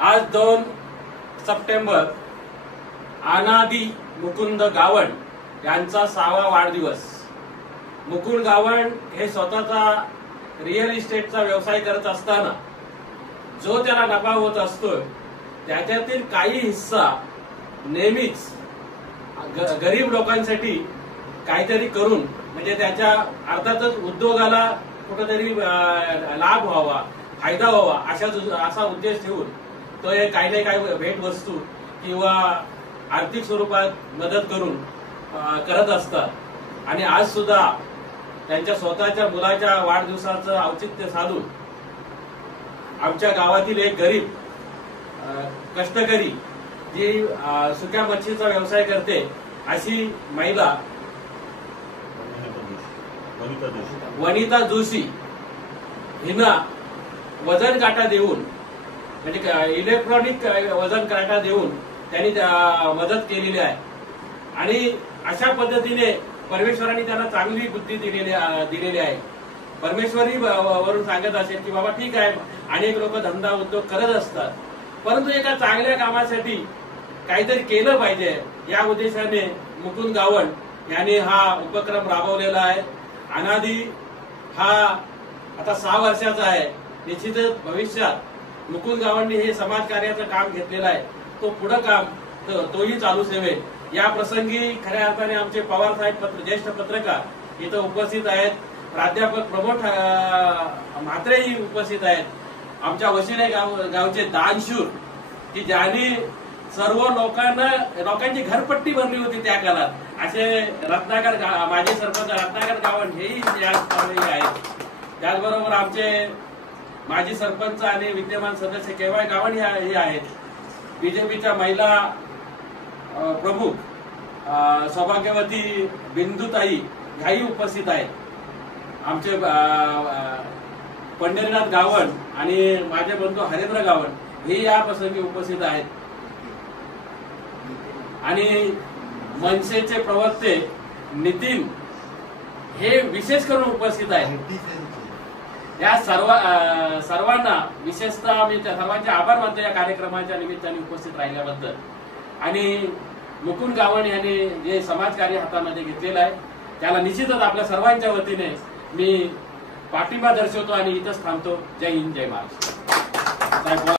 आज 2 सप्टेंबर अनादी मुकुंद गावण यांचा 6वा वाढदिवस। मुकुंद गावण हे स्वतःचा रिअल इस्टेटचा व्यवसाय करत असताना जो त्याला नफा होत असतो त्याच्यातील काही हिस्सा नेहमीच गरीब लोकांसाठी काहीतरी करून म्हणजे त्याच्या अर्थातच उद्योगाला कुठेतरी लाभ व्हावा, फायदा व्हावा असा उद्देश ठेवून तो हे काही ना काही भेट वस्तू किंवा आर्थिक स्वरूपात मदत करून करत असतात। आणि आज सुद्धा त्यांच्या स्वतःच्या मुलाच्या वाढदिवसाचं औचित्य साधून आमच्या गावातील एक गरीब कष्टकरी जी सुक्या मच्छीचा व्यवसाय करते अशी महिला वनिता जोशी हिना वजन काटा देऊन म्हणजे इलेक्ट्रॉनिक वजन काटा देऊन त्यांनी मदत केलेली आहे। आणि अशा पद्धतीने परमेश्वरांनी त्यांना चांगली बुद्धी दिलेली आहे। परमेश्वरी वरून सांगत असेल की बाबा ठीक आहे, अनेक लोक धंदा उद्योग करत असतात, परंतु एका चांगल्या कामासाठी काहीतरी केलं पाहिजे या उद्देशाने मुकुंद गावण यांनी हा उपक्रम राबवलेला आहे। अनादी हा आता 6 वर्षाचा आहे। निश्चितच भविष्यात मुकुंद गावणनी हे समाजकार्याचं काम घेतलेलं आहे, तो पुढे काम तोही चालू ठेवेल। या प्रसंगी खऱ्या अर्थाने आमचे पवार साहेब ज्येष्ठ पत्रकार इथं उपस्थित आहेत, प्राध्यापक प्रमोद म्हात्रेही उपस्थित आहेत, आमच्या वशिले गावचे दानशूर की ज्यांनी सर्व लोकांची घरपट्टी भरली होती त्या काळात असे रत्नाकर माजी सरपंच रत्नाकर गावण हेही आहेत। त्याचबरोबर आमचे माजी सरपंच आणि विद्यमान सदस्य केवाय गावण हे आहेत। बीजेपीच्या महिला प्रमुख सौभाग्यवती बिंदुताई ह्याही उपस्थित आहेत। आमचे पंढरीनाथ गावण आणि माझे बंधू हरेंद्र गावण हे या प्रसंगी उपस्थित आहेत। आणि मनसेचे प्रवक्ते नितीन हे विशेष करून उपस्थित आहेत। या सर्वांना विशेषतः मी सर्वांचे आभार मानतो या कार्यक्रमाच्या निमित्ताने उपस्थित राहिल्याबद्दल। आणि मुकुंद गावण यांनी जे समाजकार्य हातामध्ये घेतलेलं आहे त्याला निश्चितच आपल्या सर्वांच्या वतीने मी पाठिंबा दर्शवतो आणि इथंच थांबतो। जय हिंद, जय महाराष्ट्र।